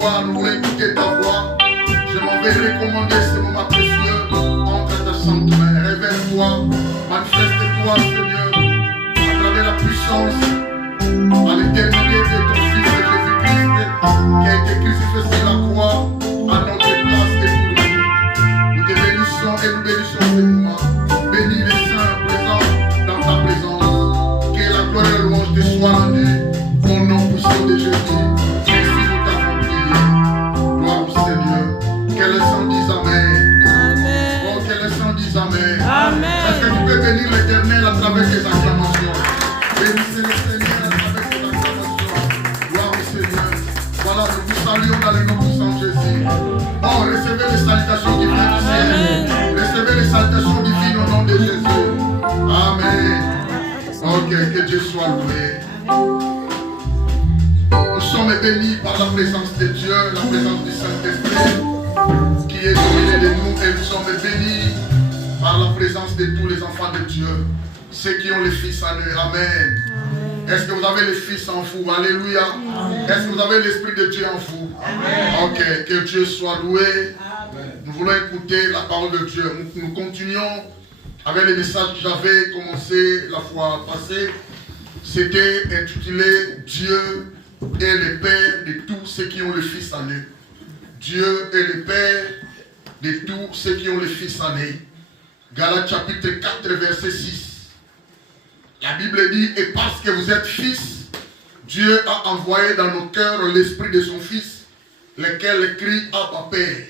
Nous écouter ta voix. Je m'en vais recommander ce moment précieux entre ta sainte main. Révèle-toi, manifeste-toi, Seigneur, à travers la puissance, à l'éternité de ton Fils Jésus-Christ, qui a été crucifié sur la croix à notre place et pour nous. Nous te bénissons et nous bénissons ce moment. Bénis les saints présents dans ta présence. Que la gloire et la louange te soient rendues au nom puissant de Jésus. Que les saints disent Amen. Amen. Oh, que les saints disent Amen. Amen. Est-ce que tu peux bénir l'Éternel à travers tes acclamations? Bénissez le Seigneur à travers tes acclamations. Gloire au Seigneur. Voilà, nous vous saluons dans le nom puissant de Jésus. Oh, recevez les salutations divines du ciel. Recevez les salutations divines au nom de Jésus. Amen. Ok, que Dieu soit loué. Nous sommes bénis par la présence de Dieu, la présence du Saint-Esprit qui est au milieu de nous, et nous sommes bénis par la présence de tous les enfants de Dieu, ceux qui ont le Fils en eux. Amen. Est-ce que vous avez le Fils en vous? Alléluia. Est-ce que vous avez l'Esprit de Dieu en vous? Amen. Ok, que Dieu soit loué. Amen. Nous voulons écouter la parole de Dieu. Nous continuons avec les messages que j'avais commencé la fois passée. C'était intitulé Dieu est le Père de tous ceux qui ont le Fils en eux. Dieu est le Père de tous ceux qui ont le Fils en eux. Galates chapitre 4, verset 6. La Bible dit, et parce que vous êtes fils, Dieu a envoyé dans nos cœurs l'esprit de son Fils, lequel crie Abba Père.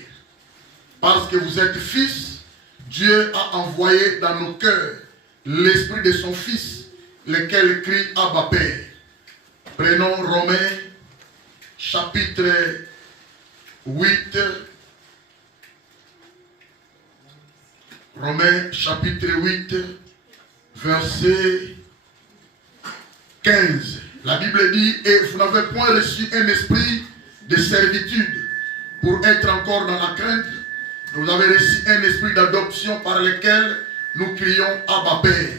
Parce que vous êtes fils, Dieu a envoyé dans nos cœurs l'esprit de son Fils, lequel crie Abba Père. Prenons Romains chapitre 8. Romains chapitre 8, verset 15. La Bible dit, et vous n'avez point reçu un esprit de servitude pour être encore dans la crainte. Vous avez reçu un esprit d'adoption par lequel nous crions Abba Père.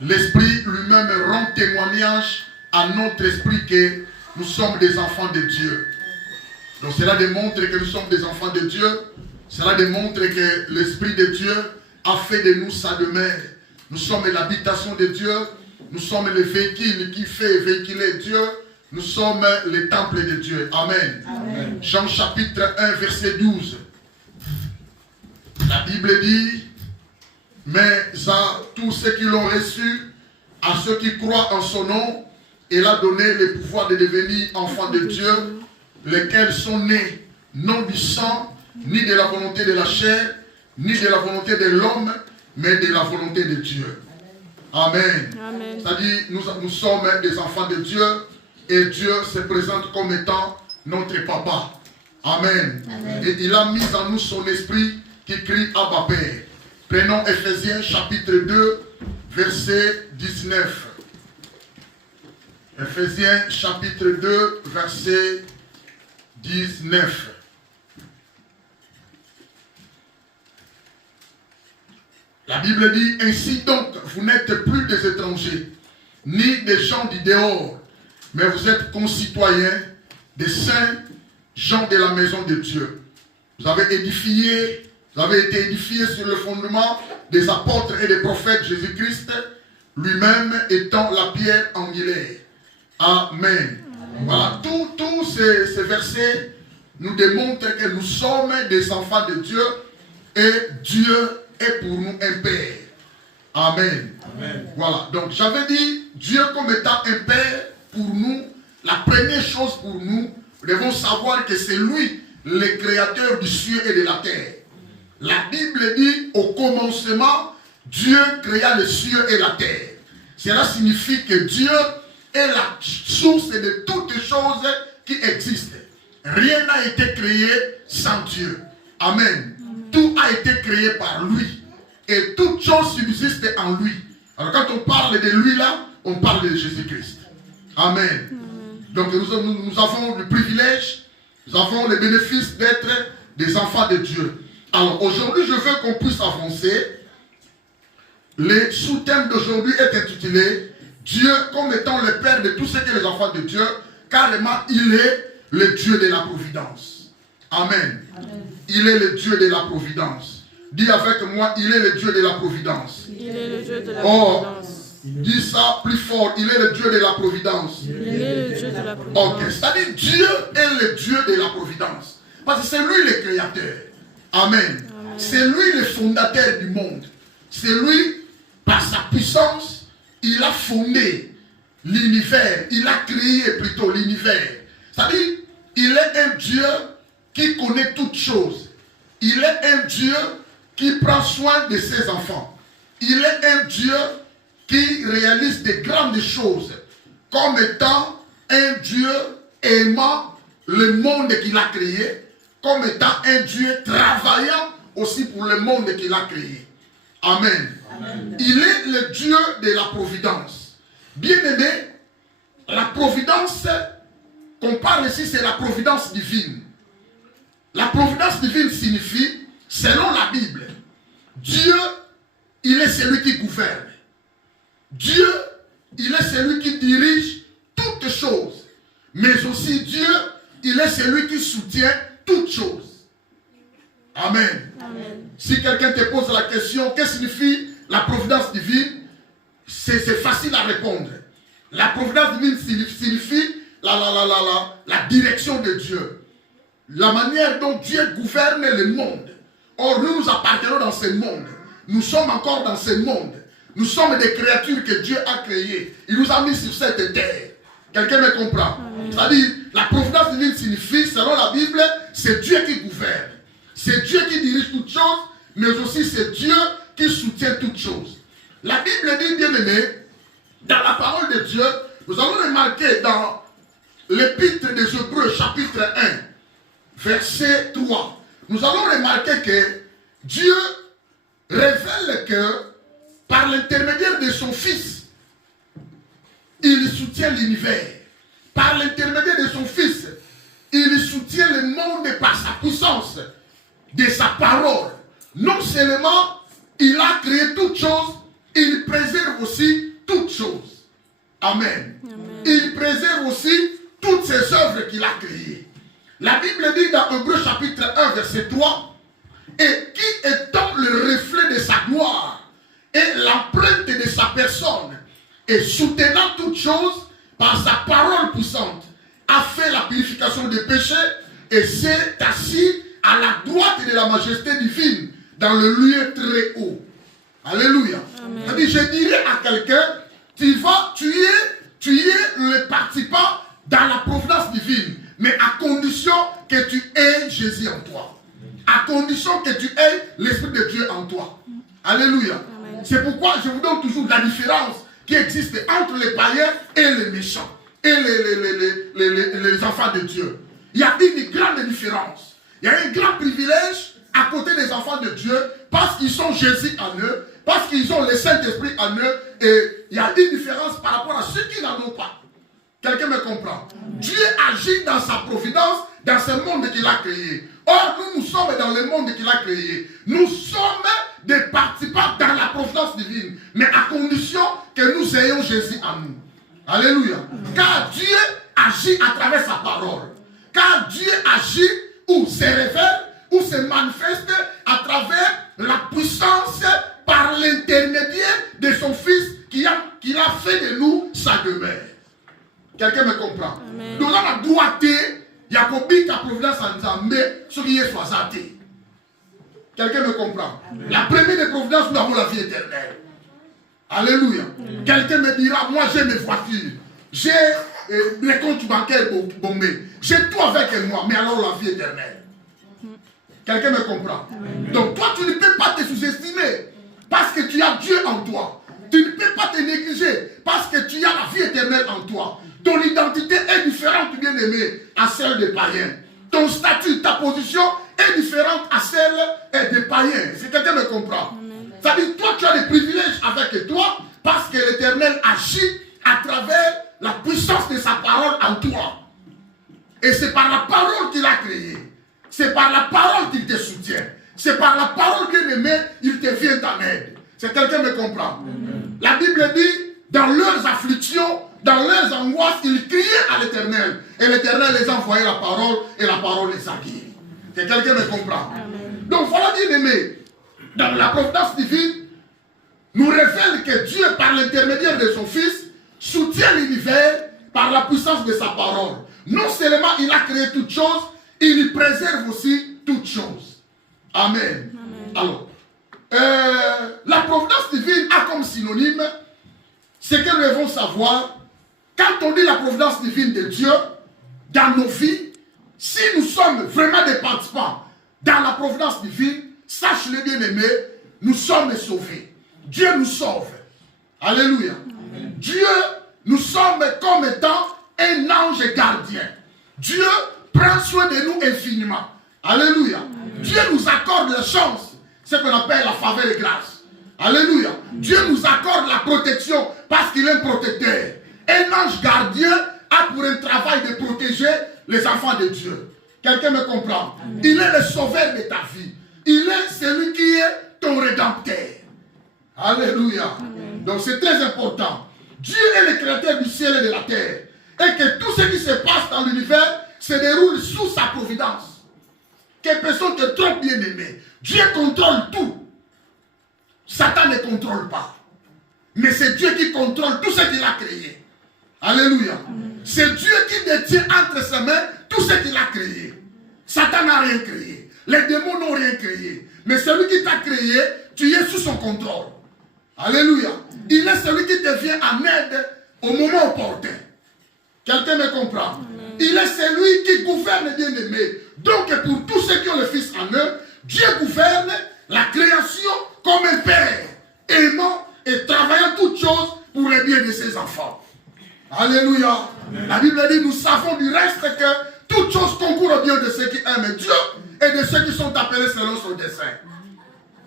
L'esprit lui-même rend témoignage à notre esprit que nous sommes des enfants de Dieu. Donc cela démontre que nous sommes des enfants de Dieu. Cela démontre que l'Esprit de Dieu a fait de nous sa demeure. Nous sommes l'habitation de Dieu. Nous sommes le véhicule qui fait véhiculer Dieu. Nous sommes le temple de Dieu. Amen. Amen. Jean chapitre 1 verset 12. La Bible dit, mais à tous ceux qui l'ont reçu, à ceux qui croient en son nom, il a donné le pouvoir de devenir enfants de Dieu, lesquels sont nés non du sang, ni de la volonté de la chair, ni de la volonté de l'homme, mais de la volonté de Dieu. Amen. Amen. C'est-à-dire, nous sommes des enfants de Dieu, et Dieu se présente comme étant notre papa. Amen. Amen. Et il a mis en nous son esprit qui crie Abba Père. Prenons Ephésiens chapitre 2, verset 19. Ephésiens chapitre 2, verset 19. La Bible dit, ainsi donc, vous n'êtes plus des étrangers, ni des gens du dehors, mais vous êtes concitoyens des saints gens de la maison de Dieu. Vous avez été édifiés sur le fondement des apôtres et des prophètes, Jésus-Christ, lui-même étant la pierre angulaire. Amen. Voilà, tous ces versets nous démontrent que nous sommes des enfants de Dieu et Dieu est pour nous un Père. Amen. Amen. Voilà, donc j'avais dit Dieu comme étant un Père pour nous. La première chose pour nous, nous devons savoir que c'est lui le créateur du ciel et de la terre. La Bible dit au commencement, Dieu créa le ciel et la terre. Cela signifie que Dieu est la source de toutes les choses qui existent. Rien n'a été créé sans Dieu. Amen. Tout a été créé par lui. Et toutes choses subsistent en lui. Alors quand on parle de lui là, on parle de Jésus-Christ. Amen. Donc nous avons le privilège, nous avons le bénéfice d'être des enfants de Dieu. Alors aujourd'hui, je veux qu'on puisse avancer. Le sous-thème d'aujourd'hui est intitulé Dieu comme étant le Père de tous ceux qui sont les enfants de Dieu. Carrément, il est le Dieu de la providence. Amen. Amen. Il est le Dieu de la providence. Dis avec moi, il est le Dieu de la providence. Il est le Dieu de la providence. Dis ça plus fort, il est le Dieu de la providence. Il est le Dieu de la providence. Ok, c'est-à-dire Dieu est le Dieu de la providence. Parce que c'est lui le créateur. Amen. Amen. C'est lui le fondateur du monde. C'est lui, par sa puissance, il a fondé l'univers. Il a créé plutôt l'univers. C'est-à-dire, il est un Dieu qui connaît toutes choses. Il est un Dieu qui prend soin de ses enfants. Il est un Dieu qui réalise de grandes choses comme étant un Dieu aimant le monde qu'il a créé, comme étant un Dieu travaillant aussi pour le monde qu'il a créé. Amen. Amen. Il est le Dieu de la providence. Bien-aimé, la providence qu'on parle ici, c'est la providence divine. La providence divine signifie, selon la Bible, Dieu, il est celui qui gouverne. Dieu, il est celui qui dirige toutes choses. Mais aussi Dieu, il est celui qui soutient toutes choses. Amen. Amen. Si quelqu'un te pose la question, qu'est-ce que signifie la providence divine? C'est facile à répondre. La providence divine signifie la direction de Dieu. La manière dont Dieu gouverne le monde. Or, nous appartenons dans ce monde. Nous sommes encore dans ce monde. Nous sommes des créatures que Dieu a créées. Il nous a mis sur cette terre. Quelqu'un me comprend? C'est-à-dire, la providence divine signifie, selon la Bible, c'est Dieu qui gouverne. C'est Dieu qui dirige toutes choses, mais aussi c'est Dieu qui soutient toutes choses. La Bible dit, bien aimé, dans la parole de Dieu, nous allons remarquer dans l'épître des Hébreux, chapitre 1, verset 3, nous allons remarquer que Dieu révèle que par l'intermédiaire de son Fils, il soutient l'univers. Par l'intermédiaire de son Fils, il soutient le monde par sa puissance, de sa parole. Non seulement il a créé toutes choses, il préserve aussi toutes choses. Amen. Amen. Il préserve aussi toutes ses œuvres qu'il a créées. La Bible dit dans Hébreux chapitre 1, verset 3, et qui étant le reflet de sa gloire et l'empreinte de sa personne, et soutenant toutes choses par sa parole puissante, a fait la purification des péchés et s'est assis à la droite de la majesté divine dans le lieu très haut. Alléluia. C'est-à-dire, je dirais à quelqu'un, tu es le participant dans la providence divine, mais à condition que tu aies Jésus en toi. À condition que tu aies l'Esprit de Dieu en toi. Alléluia. C'est pourquoi je vous donne toujours la différence qui existe entre les païens et les méchants, et les enfants de Dieu. Il y a une grande différence. Il y a un grand privilège à côté des enfants de Dieu parce qu'ils sont Jésus en eux, parce qu'ils ont le Saint-Esprit en eux, et il y a une différence par rapport à ceux qui n'en ont pas. Quelqu'un me comprend? Dieu agit dans sa providence, dans ce monde qu'il a créé. Or, nous sommes dans le monde qu'il a créé. Nous sommes des participants dans la providence divine, mais à condition que nous ayons Jésus en nous. Alléluia. Car Dieu agit à travers sa parole. Car Dieu agit ou se révèle, ou se manifeste à travers la puissance par l'intermédiaire de son Fils qui a fait de nous sa demeure. Quelqu'un me comprend? Nous avons droit il y a la providence en Zambé, ce qui est soixante. Quelqu'un me comprend? La première des providences, nous avons la vie éternelle. Alléluia. Quelqu'un me dira, moi j'ai mes voitures, j'ai les comptes bancaires bombés, j'ai tout avec moi, mais alors la vie éternelle. Quelqu'un me comprend? Donc toi, tu ne peux pas te sous-estimer parce que tu as Dieu en toi. Tu ne peux pas te négliger parce que tu as la vie éternelle en toi. Ton identité est différente, bien-aimé, à celle des païens. Ton statut, ta position est différente à celle des païens. Si quelqu'un me comprend. C'est-à-dire, toi, tu as des privilèges avec toi parce que l'Éternel agit à travers la puissance de sa parole en toi. Et c'est par la parole qu'il a créé. C'est par la parole qu'il te soutient. C'est par la parole, bien-aimé, il te vient en aide. C'est quelqu'un me comprend. La Bible dit, dans leurs afflictions, dans leurs angoisses, ils criaient à l'Éternel. Et l'Éternel les envoyait la parole et la parole les a guéris. Que quelqu'un me comprend. Donc voilà, bien aimé, dans la providence divine, nous révèle que Dieu, par l'intermédiaire de son Fils, soutient l'univers par la puissance de sa parole. Non seulement il a créé toutes choses, il y préserve aussi toutes choses. Amen. Alors, la providence divine a comme synonyme ce que nous devons savoir. Quand on dit la providence divine de Dieu dans nos vies, si nous sommes vraiment des participants dans la providence divine, sache-le bien aimé, nous sommes sauvés. Dieu nous sauve. Alléluia. Amen. Dieu, nous sommes comme étant un ange gardien. Dieu prend soin de nous infiniment. Alléluia. Amen. Dieu nous accorde la chance, ce qu'on appelle la faveur et grâce. Alléluia. Dieu nous accorde la protection parce qu'il est un protecteur. Un ange gardien a pour un travail de protéger les enfants de Dieu. Quelqu'un me comprend? Amen. Il est le sauveur de ta vie. Il est celui qui est ton rédempteur. Alléluia. Amen. Donc c'est très important. Dieu est le créateur du ciel et de la terre. Et que tout ce qui se passe dans l'univers se déroule sous sa providence. Que personne te trompe, bien aimé. Dieu contrôle tout. Satan ne contrôle pas. Mais c'est Dieu qui contrôle tout ce qu'il a créé. Alléluia. C'est Dieu qui détient entre ses mains tout ce qu'il a créé. Satan n'a rien créé. Les démons n'ont rien créé. Mais celui qui t'a créé, tu es sous son contrôle. Alléluia. Il est celui qui te vient en aide au moment opportun. Quelqu'un me comprend? Il est celui qui gouverne, bien aimé. Donc pour tous ceux qui ont le Fils en eux, Dieu gouverne la création comme un père, aimant et travaillant toutes choses pour le bien de ses enfants. Alléluia. Amen. La Bible dit, nous savons du reste que toutes choses concourent au bien de ceux qui aiment Dieu et de ceux qui sont appelés selon son dessein.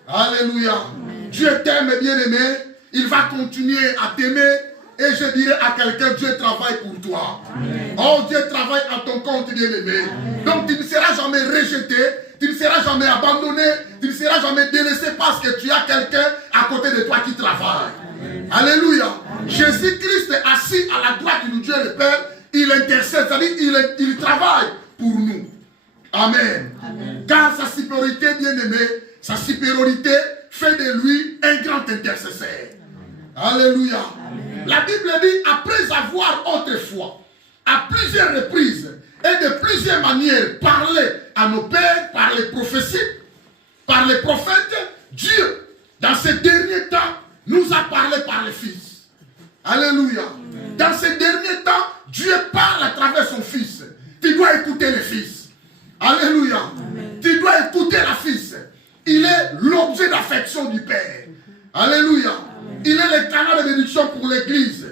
Alléluia. Amen. Dieu t'aime, bien aimé. Il va continuer à t'aimer. Et je dirais à quelqu'un, Dieu travaille pour toi. Amen. Oh, Dieu travaille à ton compte, bien aimé. Amen. Donc tu ne seras jamais rejeté. Tu ne seras jamais abandonné. Tu ne seras jamais délaissé parce que tu as quelqu'un à côté de toi qui travaille. Amen. Alléluia. Jésus-Christ est assis à la droite de Dieu le Père. Il intercède, c'est-à-dire il travaille pour nous. Amen. Amen. Car sa supériorité, bien aimé, sa supériorité fait de lui un grand intercesseur. Alléluia. Amen. La Bible dit, après avoir autrefois, à plusieurs reprises et de plusieurs manières, parlé à nos pères par les prophéties, par les prophètes, Dieu, dans ces derniers temps, nous a parlé par le Fils. Alléluia. Amen. Dans ces derniers temps, Dieu parle à travers son Fils. Tu dois écouter le Fils. Alléluia. Amen. Tu dois écouter la Fils. Il est l'objet d'affection du Père. Alléluia. Amen. Il est le canal de bénédiction pour l'Église.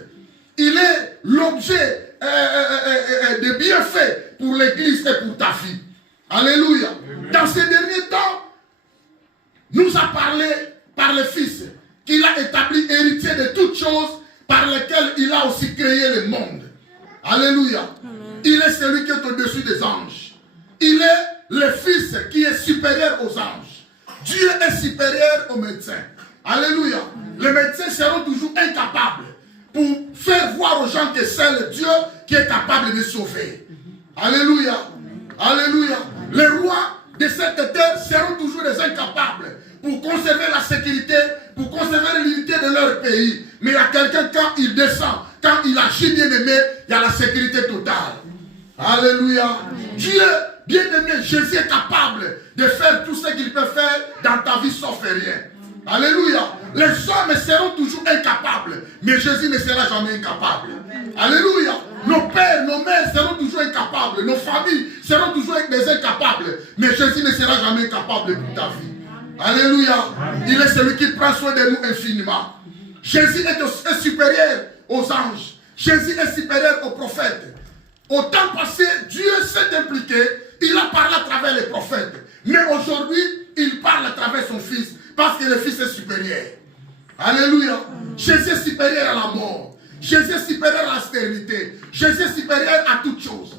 Il est l'objet de bienfaits pour l'Église et pour ta vie. Alléluia. Amen. Dans ces derniers temps, nous a parlé par le Fils qu'il a établi héritier de toutes choses par lesquelles il a aussi créé le monde. Alléluia. Amen. Il est celui qui est au-dessus des anges. Il est le Fils qui est supérieur aux anges. Dieu est supérieur aux médecins. Alléluia. Amen. Les médecins seront toujours incapables pour faire voir aux gens que c'est le Dieu qui est capable de sauver. Alléluia. Amen. Alléluia. Les rois de cette terre seront toujours des incapables pour conserver la sécurité, pour conserver l'unité de leur pays. Mais il y a quelqu'un, quand il descend, quand il agit, bien aimé, il y a la sécurité totale. Alléluia. Amen. Dieu, bien aimé, Jésus est capable de faire tout ce qu'il peut faire dans ta vie sauf rien. Alléluia. Les hommes seront toujours incapables, mais Jésus ne sera jamais incapable. Amen. Alléluia. Nos pères, nos mères seront toujours incapables, nos familles seront toujours des incapables, mais Jésus ne sera jamais incapable pour ta vie. Alléluia. Il est celui qui prend soin de nous infiniment. Jésus est supérieur aux anges. Jésus est supérieur aux prophètes. Au temps passé, Dieu s'est impliqué. Il a parlé à travers les prophètes. Mais aujourd'hui, il parle à travers son Fils. Parce que le Fils est supérieur. Alléluia. Jésus est supérieur à la mort. Jésus est supérieur à la stérilité. Jésus est supérieur à toutes choses.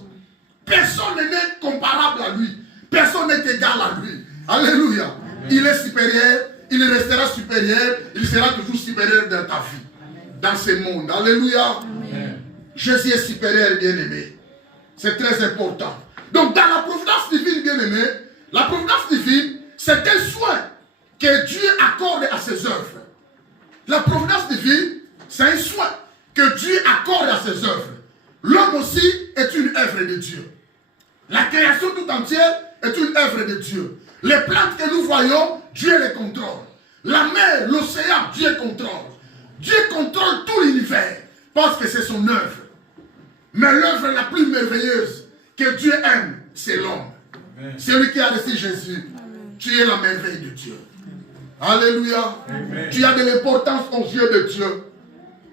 Personne n'est comparable à lui. Personne n'est égal à lui. Alléluia. Amen. Il est supérieur. Il restera supérieur. Il sera toujours supérieur dans ta vie. dans ce monde. Alléluia. Amen. Jésus est supérieur, bien-aimé. C'est très important. Donc, dans la providence divine, bien-aimé, la providence divine, c'est un soin que Dieu accorde à ses œuvres. La providence divine, c'est un soin que Dieu accorde à ses œuvres. L'homme aussi est une œuvre de Dieu. La création tout entière est une œuvre de Dieu. Les plantes que nous voyons, Dieu les contrôle. La mer, l'océan, Dieu contrôle. Dieu contrôle tout l'univers parce que c'est son œuvre. Mais l'œuvre la plus merveilleuse que Dieu aime, c'est l'homme. Celui qui a reçu Jésus, tu es la merveille de Dieu. Alléluia. Amen. Tu as de l'importance aux yeux de Dieu.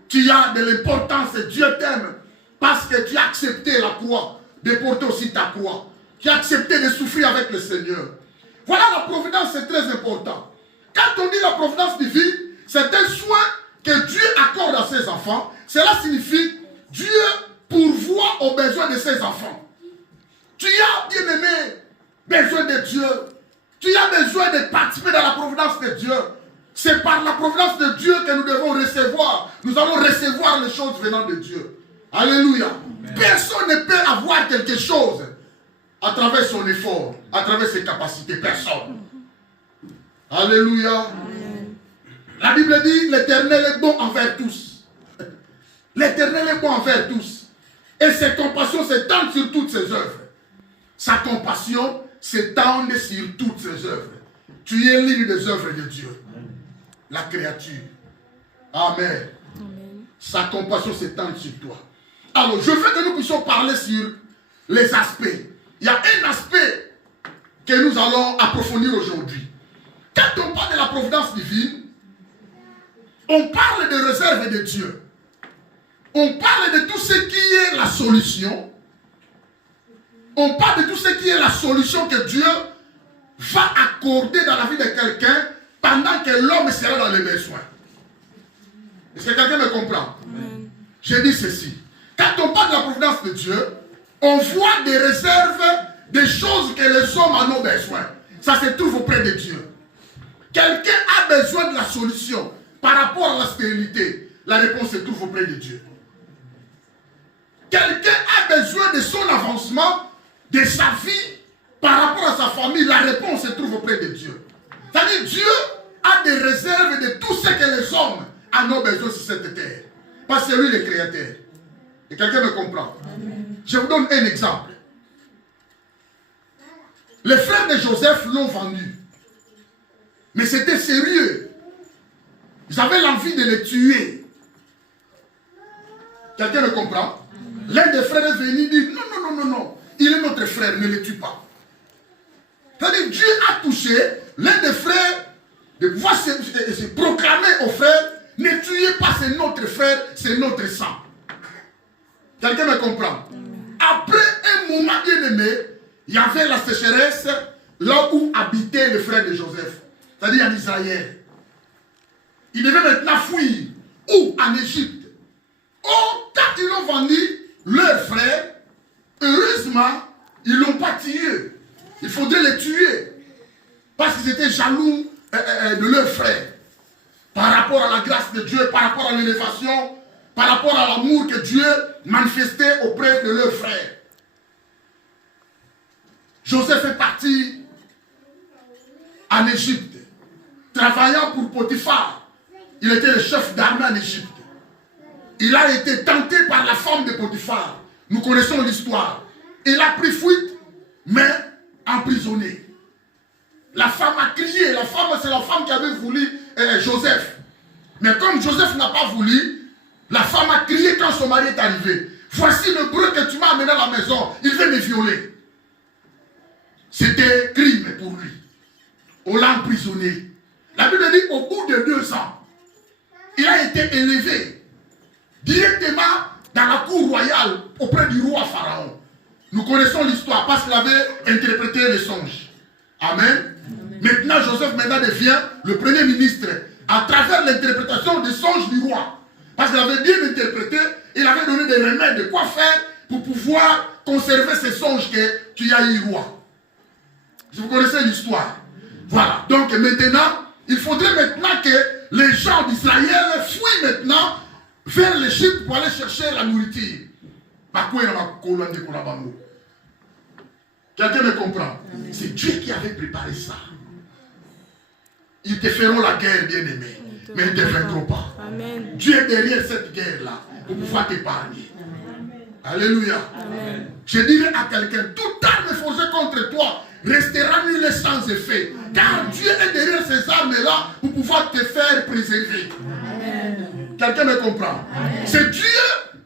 Tu as de l'importance et Dieu t'aime parce que tu as accepté la croix, de porter aussi ta croix. Tu as accepté de souffrir avec le Seigneur. Voilà, la providence, c'est très important. Quand on dit la providence divine, c'est un soin que Dieu accorde à ses enfants. Cela signifie Dieu pourvoit aux besoins de ses enfants. Tu as, bien-aimé, besoin de Dieu. Tu as besoin de participer dans la providence de Dieu. C'est par la providence de Dieu que nous devons recevoir. Nous allons recevoir les choses venant de Dieu. Alléluia. Amen. Personne ne peut avoir quelque chose à travers son effort, à travers ses capacités. Personne. Alléluia. Amen. La Bible dit, l'Éternel est bon envers tous. L'Éternel est bon envers tous. Et ses compassions s'étendent sur toutes ses œuvres. Sa compassion s'étend sur toutes ses œuvres. Tu es l'une des œuvres de Dieu. La créature. Amen. Amen. Sa compassion s'étend sur toi. Alors, je veux que nous puissions parler sur les aspects. Il y a un aspect que nous allons approfondir aujourd'hui. Quand on parle de la providence divine, on parle de réserve de Dieu. On parle de tout ce qui est la solution. On parle de tout ce qui est la solution que Dieu va accorder dans la vie de quelqu'un pendant que l'homme sera dans les besoins. Est-ce que quelqu'un me comprend? Amen. Je dis ceci. Quand on parle de la providence de Dieu, on voit des réserves, des choses que les hommes en ont besoin. Ça se trouve auprès de Dieu. Quelqu'un a besoin de la solution par rapport à la stérilité. La réponse se trouve auprès de Dieu. Quelqu'un a besoin de son avancement, de sa vie, par rapport à sa famille. La réponse se trouve auprès de Dieu. C'est-à-dire Dieu a des réserves de tout ce que les hommes en ont besoin sur cette terre. Parce que c'est lui le créateur. Et quelqu'un me comprend? Amen. Je vous donne un exemple. Les frères de Joseph l'ont vendu. Mais c'était sérieux. Ils avaient l'envie de le tuer. Quelqu'un me comprend? L'un des frères est venu dire non. Il est notre frère, ne le tue pas. C'est-à-dire Dieu a touché l'un des frères de pouvoir se proclamer aux frères, ne tuez pas, c'est notre frère, c'est notre sang. Quelqu'un me comprend? Après un moment bien aimé, il y avait la sécheresse là où habitaient les frères de Joseph, c'est-à-dire en Israël. Ils devaient maintenant fuir. Où? En Égypte. Oh, quand ils l'ont vendu, leurs frères, heureusement, ils ne l'ont pas tué. Il faudrait les tuer. Parce qu'ils étaient jaloux de leurs frères. Par rapport à la grâce de Dieu, par rapport à l'élévation, par rapport à l'amour que Dieu manifestait auprès de leurs frères. Joseph est parti en Égypte, travaillant pour Potiphar. Il était le chef d'armée en Égypte. Il a été tenté par la femme de Potiphar. Nous connaissons l'histoire. Il a pris fuite, mais emprisonné. La femme a crié. La femme, c'est la femme qui avait voulu Joseph. Mais comme Joseph n'a pas voulu, la femme a crié quand son mari est arrivé. Voici le breu que tu m'as amené à la maison. Il veut me violer. C'était crime pour lui. On l'a emprisonné. La Bible dit au bout de 2 ans, il a été élevé directement dans la cour royale auprès du roi Pharaon. Nous connaissons l'histoire parce qu'il avait interprété les songes. Amen. Maintenant, Joseph devient le premier ministre à travers l'interprétation des songes du roi. Parce qu'il avait bien interprété, il avait donné des remèdes de quoi faire pour pouvoir conserver ces songes que tu as eu roi. Si vous connaissez l'histoire. Voilà. Donc maintenant, il faudrait maintenant que les gens d'Israël fuient maintenant vers l'Égypte pour aller chercher la nourriture. Quelqu'un me comprend? C'est Dieu qui avait préparé ça. Ils te feront la guerre, bien-aimé, mais ils ne te vaincront pas. Amen. Dieu est derrière cette guerre-là pour pouvoir t'épargner. Alléluia. Amen. Je dirais à quelqu'un, toute arme forgée contre toi restera nulle sans effet. Car Dieu est derrière ces armes-là pour pouvoir te faire préserver. Quelqu'un me comprend? C'est Dieu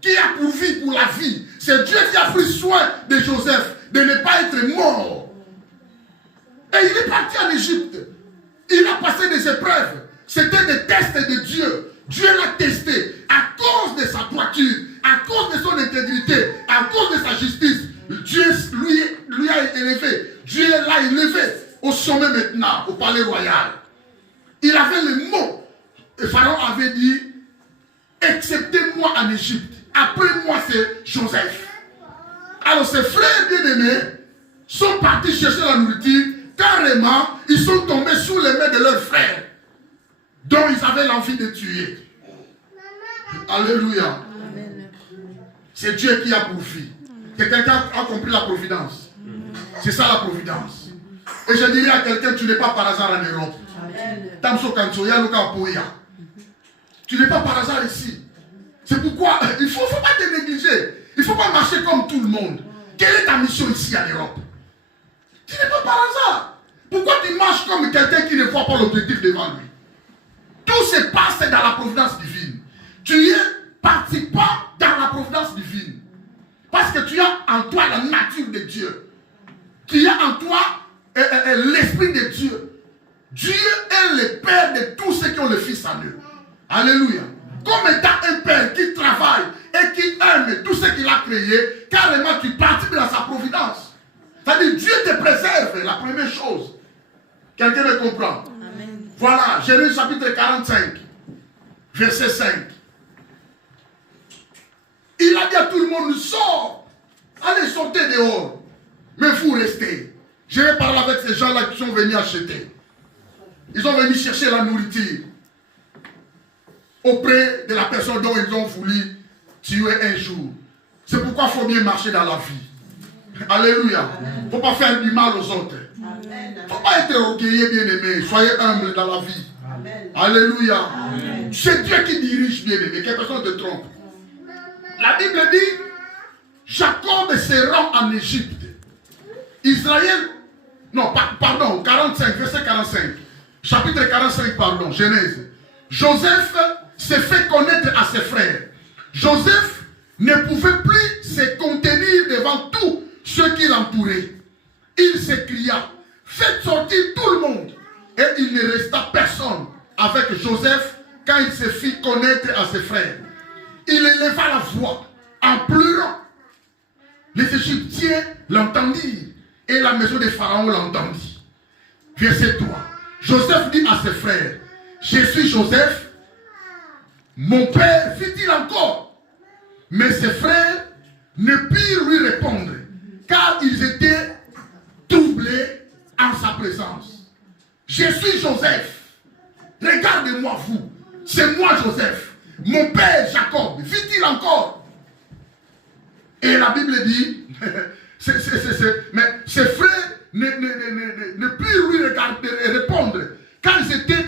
qui a pourvu pour la vie. C'est Dieu qui a pris soin de Joseph de ne pas être mort. Et il est parti en Égypte. Il a passé des épreuves. C'était des tests de Dieu. Dieu l'a testé à cause de sa droiture, à cause de son intégrité, à cause de sa justice. Dieu lui a élevé. Dieu l'a élevé au sommet maintenant, au palais royal. Il avait le mot. Et Pharaon avait dit, exceptez-moi en Égypte. Après moi, c'est Joseph. Alors ses frères bien-aimés sont partis chercher la nourriture. Carrément, ils sont tombés sous les mains de leurs frères, dont ils avaient l'envie de tuer. Alléluia. C'est Dieu qui a pourvu. Quelqu'un a compris la providence. C'est ça la providence. Et je dirais à quelqu'un, tu n'es pas par hasard en Europe. Tu n'es pas par hasard ici. C'est pourquoi il ne faut pas te négliger. Il ne faut pas marcher comme tout le monde. Quelle est ta mission ici en Europe? Tu n'es pas par hasard. Pourquoi tu marches comme quelqu'un qui ne voit pas l'objectif devant lui? Tout se passe dans la providence divine. Tu es participant dans la providence divine. Parce que tu as en toi la nature de Dieu. Tu as en toi l'esprit de Dieu. Dieu est le Père de tous ceux qui ont le Fils en eux. Alléluia. Comme étant un Père qui travaille et qui aime tout ce qu'il a créé, carrément tu participes dans sa providence. C'est-à-dire Dieu te préserve, la première chose. Quelqu'un me comprend? Amen. Voilà, Genèse chapitre 45, verset 5. Il a dit à tout le monde, sors, allez sortez dehors, mais vous restez. Je vais parler avec ces gens-là qui sont venus acheter. Ils sont venus chercher la nourriture auprès de la personne dont ils ont voulu tuer un jour. C'est pourquoi il faut bien marcher dans la vie. Alléluia. Il ne faut pas faire du mal aux autres. Il ne faut pas être orgueilleux, bien-aimé. Soyez humble dans la vie. Amen. Alléluia. C'est Dieu qui dirige, bien-aimé. Que personne ne te trompe. La Bible dit, Jacob se rend en Égypte. Israël, non, pardon, 45, verset 45. Chapitre 45, pardon, Genèse. Joseph s'est fait connaître à ses frères. Joseph ne pouvait plus se contenir devant tous ceux qui l'entouraient. Il s'écria, faites sortir tout le monde. Et il ne resta personne avec Joseph quand il se fit connaître à ses frères. Il éleva la voix en pleurant. Les Égyptiens l'entendirent et la maison de Pharaon l'entendit. Verset 3. Joseph dit à ses frères, je suis Joseph, mon père, fit-il encore. Mais ses frères ne purent lui répondre, car ils étaient troublés en sa présence. Je suis Joseph. Regardez-moi vous. C'est moi Joseph. Mon père Jacob. Vit-il encore? Et la Bible dit, mais ses frères ne purent lui répondre, car ils étaient